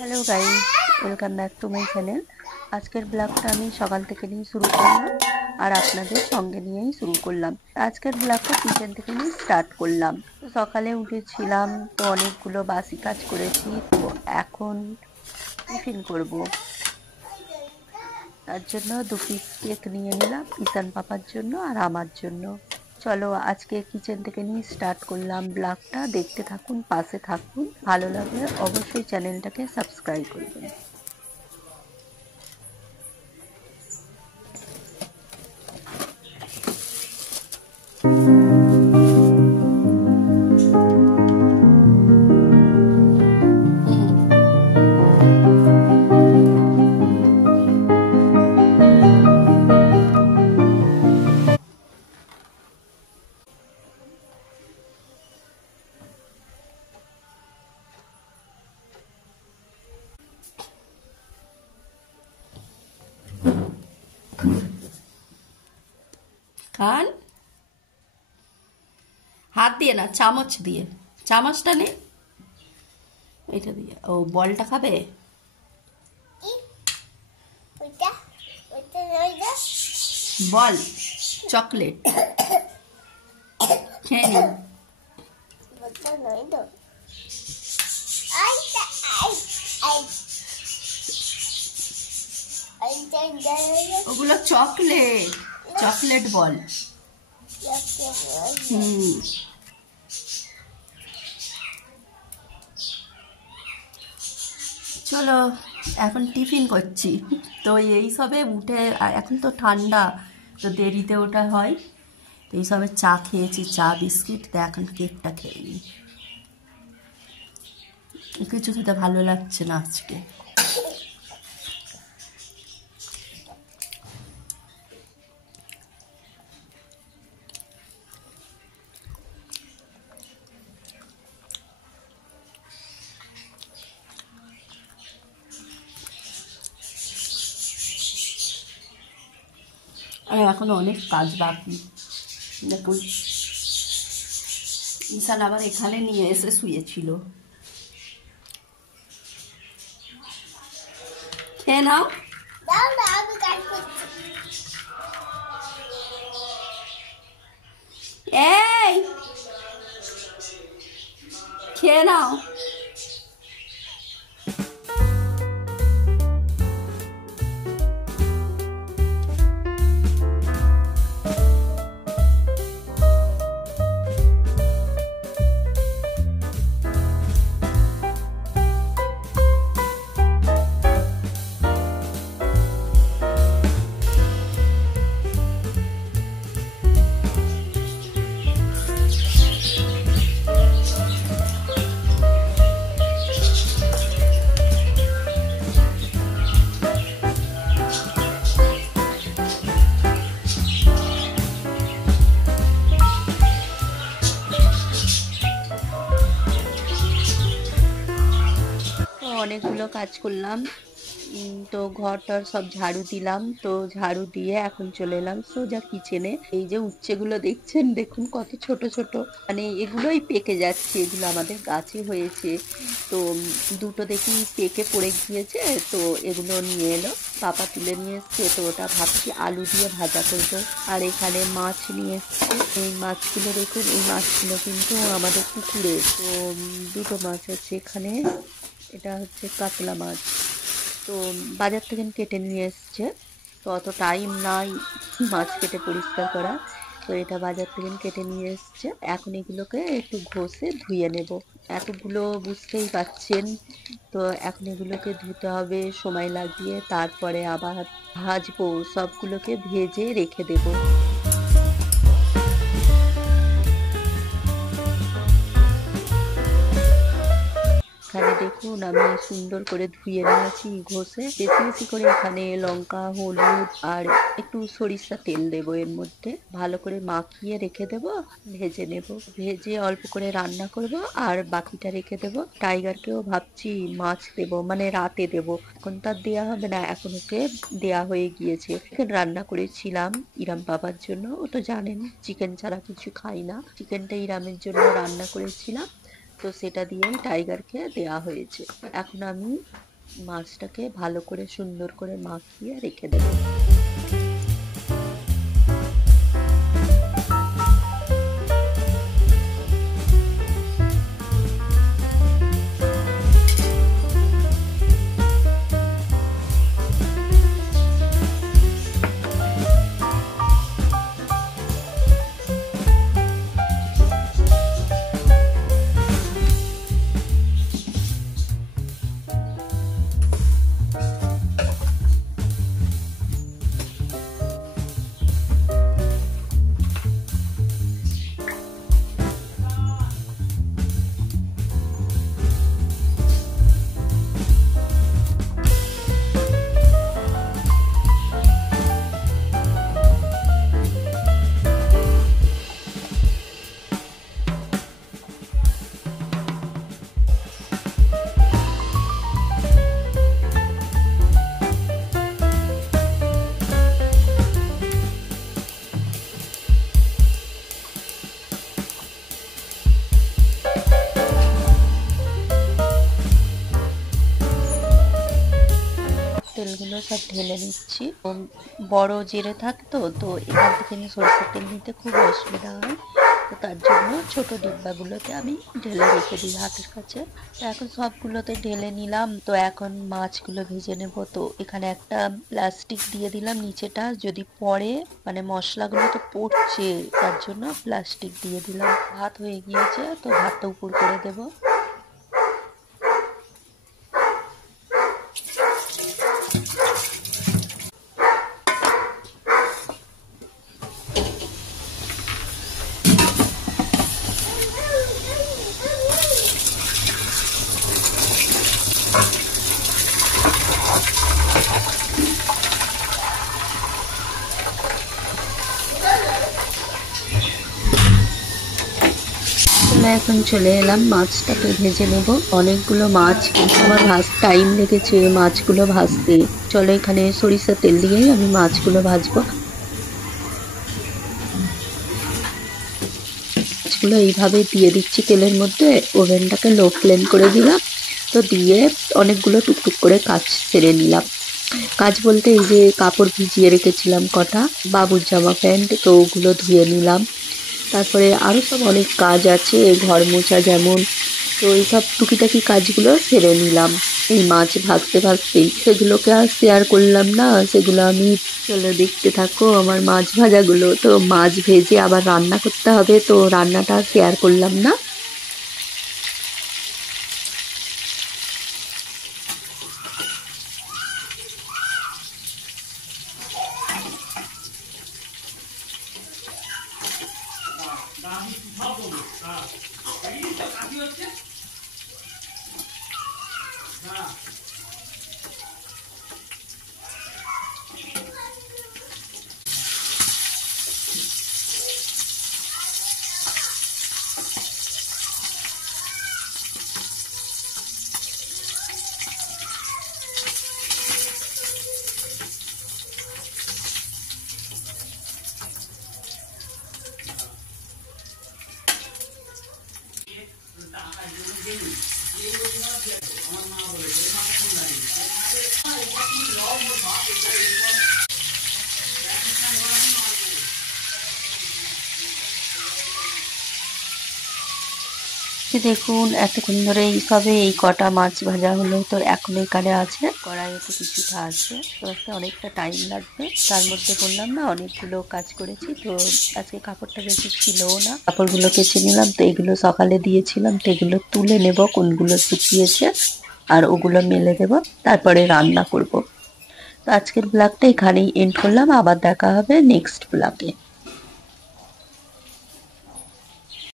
Hello guys, welcome back to my channel. আজকের ব্লগটা আমি সকাল থেকে নিয়ে শুরু করলাম আর আপনাদের সঙ্গে নিয়েই শুরু করলাম। আজকের ব্লগটা কিচেন থেকে নিয়ে স্টার্ট করলাম। তো সকালে উঠেছিলাম, তো অনেকগুলো বাসি কাজ করেছি। তো এখন টিফিন করব, তার জন্য 2 পিস কেক নিয়ে নিলাম ঈশান পাপার জন্য আর আমার জন্য। চলো আজকে কিচেন থেকে নিয়ে স্টার্ট করলাম ব্লগটা। দেখতে থাকুন, পাশে থাকুন। ভালো লাগলে অবশ্যই চ্যানেলটাকে সাবস্ক্রাইব করবেন। খান হাত দিয়ে না, চামচ দিয়ে। চামচটা নে, এটা দিয়ে। ও বলটা খাবে? বল চকলেট খেয়ে নিন। ওগুলো চকলেট, চকলেট বল। চলো এখন টিফিন করছি। তো এই সবে উঠে, এখন তো ঠান্ডা, তো দেরিতে ওটা হয়। তো এই সবে চা খেয়েছি, চা বিস্কিট। তো এখন কেকটা খেয়ে নিই। কিছু খেতে ভালো লাগছে না আজকে। আর এখন অনেক কাজ বাকি। দেখুন, ঈশান আবার এখানে নিয়ে এসে শুয়েছিল। খেয়ে নাও। এই খেয়ে নাও। অনেকগুলো কাজ করলাম, তো ঘরটার সব ঝাড়ু দিলাম। তো ঝাড়ু দিয়ে এখন চলে এলাম সোজা কিচেনে। এই যে উচ্ছেগুলো দেখছেন, দেখুন কত ছোট ছোট, মানে এগুলোই পেকে যাচ্ছে। এগুলো আমাদের গাছে হয়েছে। তো দুটো দেখি পেকে পড়ে গিয়েছে, তো এগুলো নিয়ে এলো, পাপা তুলে নিয়ে এসছে। তো ওটা ভাবছি আলু দিয়ে ভাজা করবো। আর এখানে মাছ নিয়ে এসছে। এই মাছগুলো দেখুন, এই মাছগুলো কিন্তু আমাদের পুকুরে। তো দুটো মাছ আছে এখানে। এটা হচ্ছে কাতলা মাছ। তো বাজার থেকে কেটে নিয়ে এসছে। তো অত টাইম নাই মাছ কেটে পরিষ্কার করা। তো এটা বাজার থেকে কেটে নিয়ে এসছে। এখন এগুলোকে একটু ঘষে ধুয়ে নেব। এতগুলো বুঝতেই পাচ্ছেন। তো এখন এগুলোকে ধুতে হবে সময় লাগিয়ে, তারপরে আবার ভাজবো। সবগুলোকে ভেজে রেখে দেবো। এখানে দেখুন আমি সুন্দর করে ধুয়ে নিয়েছি ঘষে। বেশি বেশি করে এখানে লঙ্কা, হলুদ আর একটু সরিষা তেল দেবো এর মধ্যে। ভালো করে মাখিয়ে রেখে দেবো, ভেজে নেব। ভেজে অল্প করে রান্না করব আর বাকিটা রেখে দেবো। টাইগারকেও ভাবছি মাছ দেবো, মানে রাতে দেবো। এখন তার দেয়া হবে না, এখন ওকে দেয়া হয়ে গিয়েছে। চিকেন রান্না করেছিলাম ইরাম বাবার জন্য। ও তো জানেন চিকেন ছাড়া কিছু খাই না। চিকেনটা ইরামের জন্য রান্না করেছিলাম, তো সেটা দিয়েই টাইগারকে দেয়া হয়েছে। এখন আমি মাছটাকে ভালো করে সুন্দর করে মাখিয়ে রেখে দেবো। তেলগুলো সব ঢেলে নিচ্ছি। বড় জিরে থাকতো, তো এখান থেকে সরষের তেল নিতে খুব অসুবিধা হয়, তো তার জন্য ছোট ডিব্বাগুলোতে আমি ঢেলে রেখে দিই হাতের কাছে। তো এখন সবগুলোতে ঢেলে নিলাম। তো এখন মাছগুলো ভেজে নেব। তো এখানে একটা প্লাস্টিক দিয়ে দিলাম নিচেটা, যদি পড়ে মানে মশলাগুলো তো পড়ছে, তার জন্য প্লাস্টিক দিয়ে দিলাম। ভাত হয়ে গিয়েছে, তো ভাতটা উপর করে দেবো। এখন চলে এলাম মাছটাকে ভেজে নেব। অনেকগুলো মাছ, কিন্তু আমার টাইম লেগেছে মাছগুলো ভাজতে। চলো এখানে সরিষার তেল দিয়েই আমি মাছগুলো ভাজবো। মাছগুলো এইভাবে দিয়ে দিচ্ছি তেলের মধ্যে। ওভেনটাকে লো ফ্লেম করে দিলাম। তো দিয়ে অনেকগুলো টুকটুক করে কাজ সেরে নিলাম। কাজ বলতে এই যে কাপড় ভিজিয়ে রেখেছিলাম কটা, বাবুর জামা প্যান্ট, তো ওগুলো ধুয়ে নিলাম। তারপরে আরও সব অনেক কাজ আছে, ঘর মোছা যেমন, তো এইসব টুকিটাকি কাজগুলো সেরে নিলাম এই মাছ ভাজতে ভাজতেই। সেগুলোকে আর শেয়ার করলাম না, সেগুলো আমি চলে দেখতে থাকো আমার মাছ ভাজাগুলো। তো মাছ ভেজে আবার রান্না করতে হবে, তো রান্নাটা শেয়ার করলাম না। দেখুন এতক্ষণ ধরে এইসবে এই কটা মাছ ভাজা হলো। তো এখন এখানে আছে কড়াইতে কিছুটা আছে, তো একটা অনেকটা টাইম লাগবে। তার মধ্যে বললাম না অনেকগুলো কাজ করেছি, তো আজকে কাপড়টা বেশি ছিলও না, কাপড়গুলো কেচে নিলাম। তো এগুলো সকালে দিয়েছিলাম, তো এগুলো তুলে নেব, কোনগুলো শুকিয়েছে আর ওগুলো মেলে দেব, তারপরে রান্না করব। তো আজকের ব্লগটা এখানেই এন্ড করলাম। আবার দেখা হবে নেক্সট ব্লগে।